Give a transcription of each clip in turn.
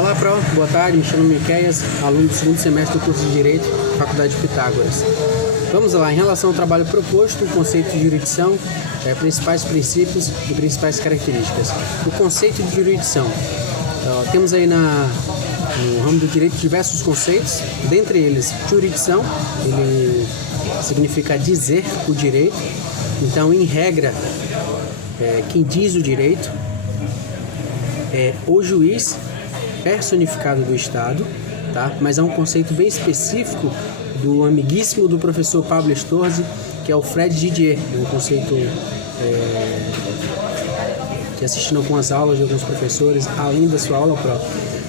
Olá, Pro, boa tarde, me chamo Miqueias, aluno do segundo semestre do curso de Direito, Faculdade de Pitágoras. Vamos lá, em relação ao trabalho proposto, o conceito de jurisdição, principais princípios e principais características. O conceito de jurisdição, temos aí no ramo do direito diversos conceitos, dentre eles, jurisdição, ele significa dizer o direito, então, em regra, quem diz o direito é o juiz personificado do Estado, tá? Mas é um conceito bem específico do amiguíssimo do professor Pablo Estorzi, que é o Fred Didier, um conceito que assistindo algumas aulas de alguns professores, além da sua aula,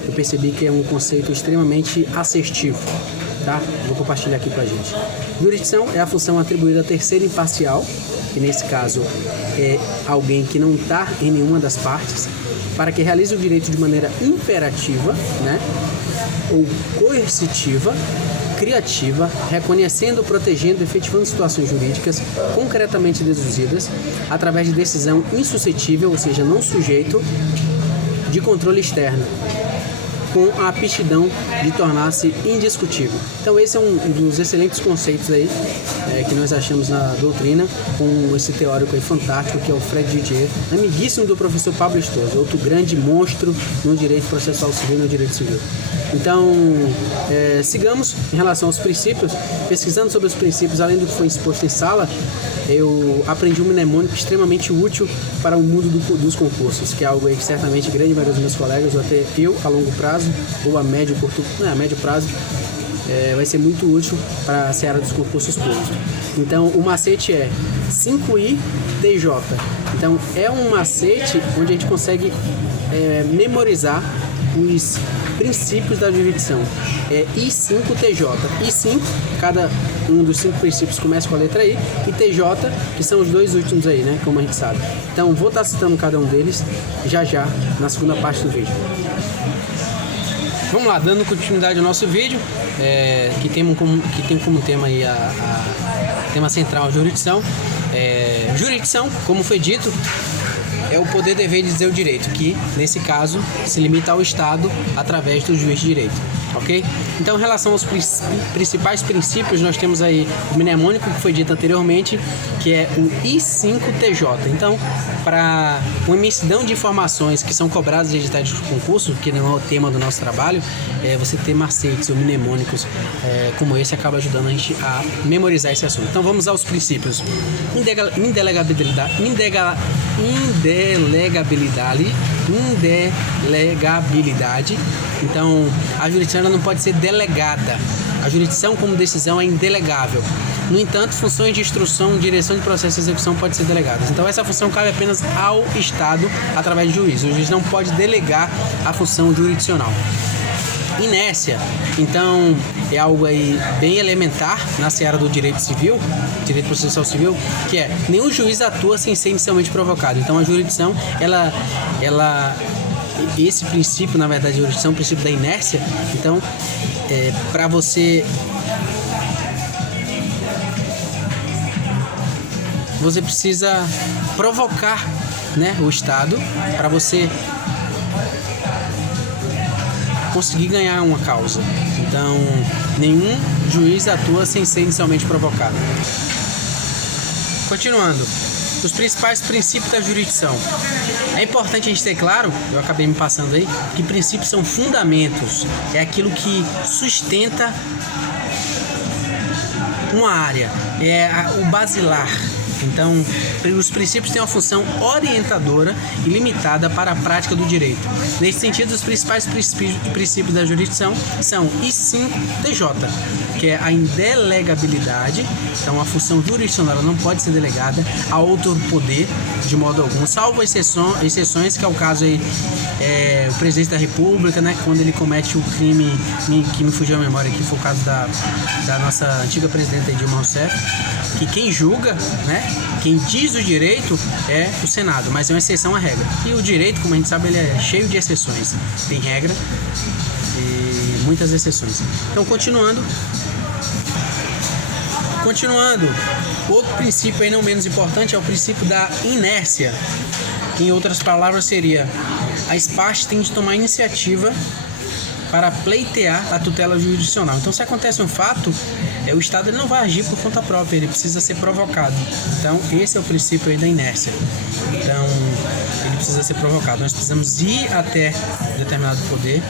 eu percebi que é um conceito extremamente assertivo, tá? Vou compartilhar aqui com a gente. Jurisdição é a função atribuída a terceiro imparcial, que nesse caso é alguém que não está em nenhuma das partes, para que realize o direito de maneira imperativa, né, ou coercitiva, criativa, reconhecendo, protegendo e efetivando situações jurídicas concretamente deduzidas através de decisão insuscetível, ou seja, não sujeito de controle externo, com a aptidão de tornar-se indiscutível. Então esse é um dos excelentes conceitos aí que nós achamos na doutrina, com esse teórico aí fantástico que é o Fred Didier, amiguíssimo do professor Pablo Estorzi, outro grande monstro no direito processual civil e no direito civil. Então, sigamos em relação aos princípios. Pesquisando sobre os princípios, além do que foi exposto em sala, eu aprendi um mnemônico extremamente útil para o mundo dos concursos, que é algo aí que certamente a grande maioria dos meus colegas, ou até eu, a longo prazo, ou a médio prazo, vai ser muito útil para a seara dos concursos públicos. Então, o macete é 5I TJ. Então, é um macete onde a gente consegue memorizar os princípios da jurisdição. É I5TJ. I5, cada um dos 5 princípios começa com a letra I, e TJ, que são os dois últimos aí, né? Como a gente sabe. Então, vou estar citando cada um deles já na segunda parte do vídeo. Vamos lá, dando continuidade ao nosso vídeo, que tem como tema aí tema central a jurisdição. Jurisdição, como foi dito, é o poder dever de dizer o direito, que nesse caso se limita ao Estado através do juiz de direito, ok? Então, em relação aos principais princípios, nós temos aí o mnemônico que foi dito anteriormente, que é o I5TJ. Então, para uma imensidão de informações que são cobradas de editais de concurso, que não é o tema do nosso trabalho, você ter macetes ou mnemônicos como esse acaba ajudando a gente a memorizar esse assunto. Então, vamos aos princípios. Indelegabilidade. Então, a jurisdição não pode ser delegada. A jurisdição como decisão é indelegável. No entanto, funções de instrução, direção de processo e execução podem ser delegadas. Então, essa função cabe apenas ao Estado através de juiz. O juiz não pode delegar a função jurisdicional. Inércia, então, é algo aí bem elementar na seara do direito civil, direito processual civil, que é nenhum juiz atua sem ser inicialmente provocado. Então, a jurisdição, esse princípio, na verdade, a jurisdição é o princípio da inércia. Então, para você precisa provocar, né, o Estado para você conseguir ganhar uma causa. Então, nenhum juiz atua sem ser inicialmente provocado. Continuando, os principais princípios da jurisdição. É importante a gente ter claro, eu acabei me passando aí, que princípios são fundamentos. É aquilo que sustenta uma área, é o basilar. Então, os princípios têm uma função orientadora e limitada para a prática do direito. Nesse sentido, os principais princípios da jurisdição são I5TJ, que é a indelegabilidade. Então, a função jurisdicional não pode ser delegada a outro poder de modo algum, salvo exceções, que é o caso aí, o presidente da República, né, quando ele comete o crime que me fugiu a memória aqui, foi o caso da nossa antiga presidenta Dilma Rousseff, que quem julga, né, quem diz o direito é o Senado, mas é uma exceção à regra. E o direito, como a gente sabe, ele é cheio de exceções. Tem regra e muitas exceções. Então, continuando, outro princípio aí não menos importante é o princípio da inércia. Em outras palavras, seria: as partes têm de tomar iniciativa para pleitear a tutela jurisdicional. Então, se acontece um fato, o Estado ele não vai agir por conta própria, ele precisa ser provocado. Então, esse é o princípio aí da inércia. Então, ele precisa ser provocado. Nós precisamos ir até determinado poder,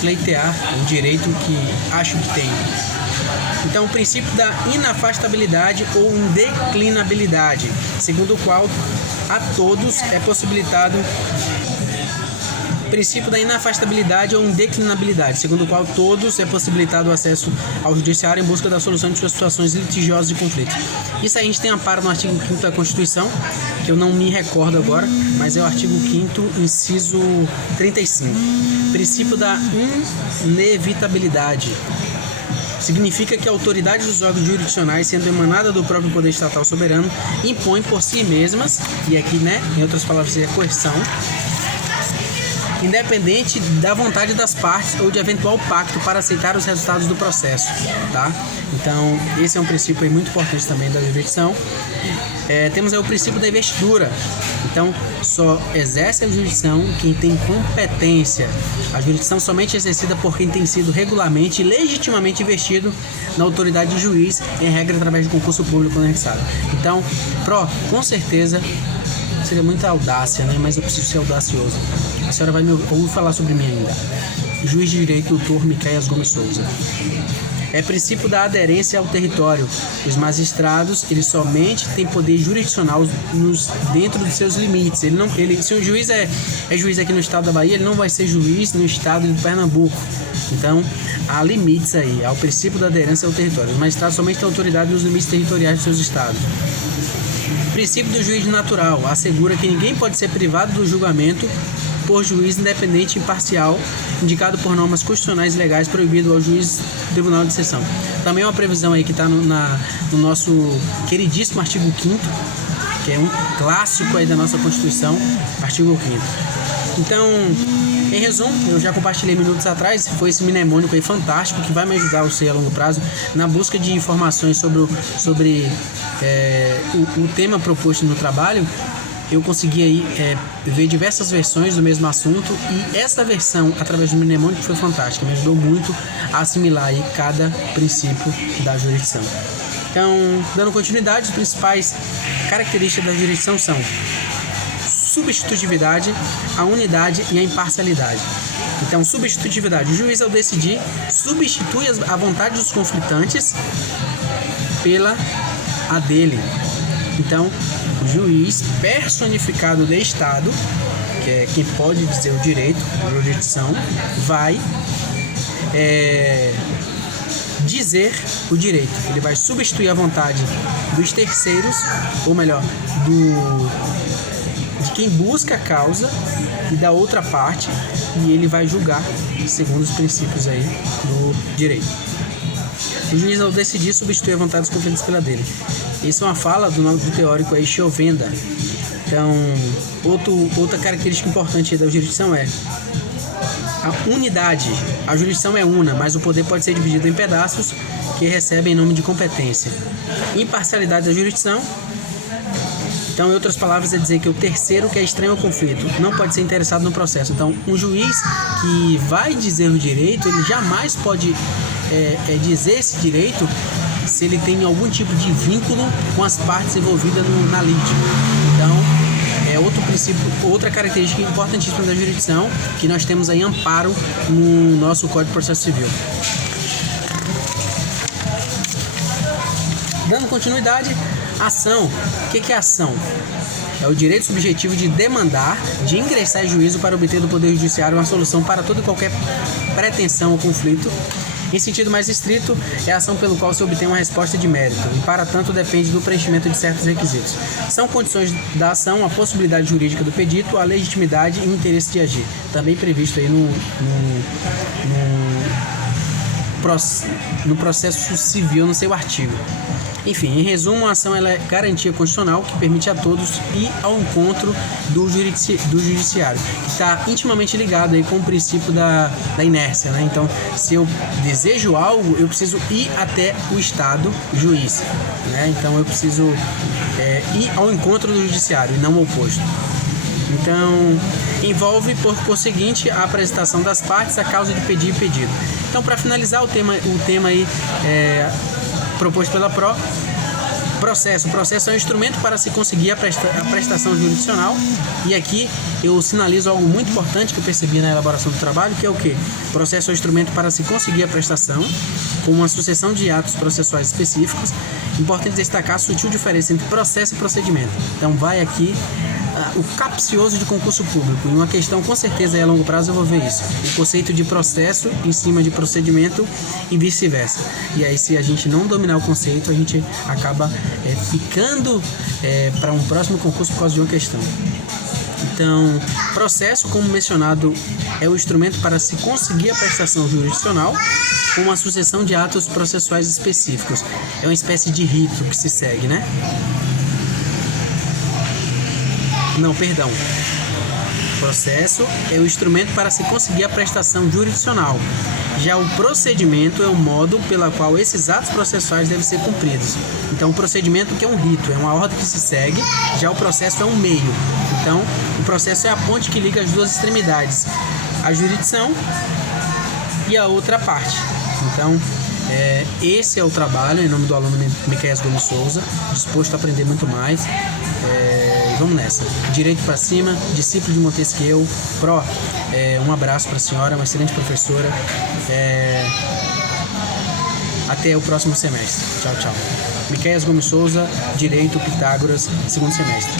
pleitear um direito que acho que tem. Então, o princípio da inafastabilidade ou indeclinabilidade, segundo o qual a todos é possibilitado. Princípio da inafastabilidade ou indeclinabilidade, segundo o qual todos é possibilitado o acesso ao judiciário em busca da solução de suas situações litigiosas de conflito. Isso aí a gente tem amparo no artigo 5º da Constituição, que eu não me recordo agora, mas é o artigo 5º, inciso 35. Princípio da inevitabilidade. Significa que a autoridade dos órgãos jurisdicionais, sendo emanada do próprio poder estatal soberano, impõe por si mesmas, e aqui, em outras palavras, é coerção, independente da vontade das partes ou de eventual pacto para aceitar os resultados do processo, tá? Então, esse é um princípio aí muito importante também da jurisdição. Temos aí o princípio da investidura. Então, só exerce a jurisdição quem tem competência. A jurisdição somente é exercida por quem tem sido regularmente e legitimamente investido na autoridade de juiz, em regra através de concurso público anexado. Então, com certeza, seria muita audácia, mas eu preciso ser audacioso. A senhora vai me ouvir falar sobre mim ainda. Juiz de Direito, doutor Miquéias Gomes Souza. É princípio da aderência ao território. Os magistrados, eles somente têm poder jurisdicional dentro dos seus limites. Se um juiz é juiz aqui no estado da Bahia, ele não vai ser juiz no estado de Pernambuco. Então, há limites aí. Há o princípio da aderência ao território. Os magistrados somente têm autoridade nos limites territoriais dos seus estados. Princípio do juiz natural. Assegura que ninguém pode ser privado do julgamento por juiz independente e imparcial, indicado por normas constitucionais e legais, proibido ao juiz do Tribunal de Seção. Também é uma previsão aí que está no nosso queridíssimo artigo 5º, que é um clássico aí da nossa Constituição, artigo 5º. Então, em resumo, eu já compartilhei minutos atrás, foi esse mnemônico aí fantástico que vai me ajudar a longo prazo na busca de informações sobre o tema proposto no trabalho. Eu consegui aí ver diversas versões do mesmo assunto e essa versão, através do mnemônico, foi fantástica, me ajudou muito a assimilar aí cada princípio da jurisdição. Então, dando continuidade, as principais características da jurisdição são substitutividade, a unidade e a imparcialidade. Então, substitutividade. O juiz, ao decidir, substitui a vontade dos conflitantes pela a dele. Então, o juiz personificado do Estado, que é quem pode dizer o direito, a jurisdição, vai dizer o direito. Ele vai substituir a vontade dos terceiros, ou melhor, de quem busca a causa e da outra parte, e ele vai julgar segundo os princípios aí do direito. O juiz, ao decidir, substitui a vontade dos conflitos pela dele. Isso é uma fala do teórico aí, Chauvenda. Então, outra característica importante da jurisdição é a unidade. A jurisdição é una, mas o poder pode ser dividido em pedaços que recebem nome de competência. Imparcialidade da jurisdição. Então, em outras palavras, é dizer que o terceiro que é estranho ao conflito não pode ser interessado no processo. Então, um juiz que vai dizer o direito, ele jamais pode dizer esse direito se ele tem algum tipo de vínculo com as partes envolvidas na lide. Então, é outro princípio, outra característica importantíssima da jurisdição, que nós temos aí amparo no nosso Código de Processo Civil. Dando continuidade, ação. O que é ação? É o direito subjetivo de demandar, de ingressar em juízo para obter do Poder Judiciário uma solução para toda e qualquer pretensão ou conflito. Em sentido mais estrito, é a ação pelo qual se obtém uma resposta de mérito e, para tanto, depende do preenchimento de certos requisitos. São condições da ação a possibilidade jurídica do pedito, a legitimidade e o interesse de agir. Também previsto aí no processo civil, no seu artigo. Enfim, em resumo, a ação ela é garantia constitucional que permite a todos ir ao encontro do judiciário, que está intimamente ligado aí com o princípio da inércia, né? Então, se eu desejo algo, eu preciso ir até o Estado juiz, né? Então, eu preciso ir ao encontro do judiciário e não o oposto. Então, envolve, por conseguinte, a apresentação das partes, a causa de pedir e pedido. Então, para finalizar o tema aí proposto pela PRO, processo. O processo é um instrumento para se conseguir a prestação jurisdicional. E aqui eu sinalizo algo muito importante que eu percebi na elaboração do trabalho, que é o quê? O processo é um instrumento para se conseguir a prestação, com uma sucessão de atos processuais específicos. Importante destacar a sutil diferença entre processo e procedimento. Então vai aqui o capcioso de concurso público. Em uma questão, com certeza, a longo prazo eu vou ver isso. O conceito de processo em cima de procedimento e vice-versa. E aí, se a gente não dominar o conceito, a gente acaba ficando para um próximo concurso por causa de uma questão. Então, processo, como mencionado, é o instrumento para se conseguir a prestação jurisdicional com uma sucessão de atos processuais específicos. É uma espécie de rito que se segue, né? Não, perdão. Processo é o instrumento para se conseguir a prestação jurisdicional. Já o procedimento é o modo pela qual esses atos processuais devem ser cumpridos. Então, o procedimento que é um rito, é uma ordem que se segue, já o processo é um meio. Então, o processo é a ponte que liga as duas extremidades, a jurisdição e a outra parte. Então, esse é o trabalho, em nome do aluno Miqueias Gomes Souza, disposto a aprender muito mais. Vamos nessa. Direito para cima, discípulo de Montesquieu, PRO. Um abraço para a senhora, uma excelente professora. Até o próximo semestre. Tchau, tchau. Miqueias Gomes Souza, Direito Pitágoras, segundo semestre.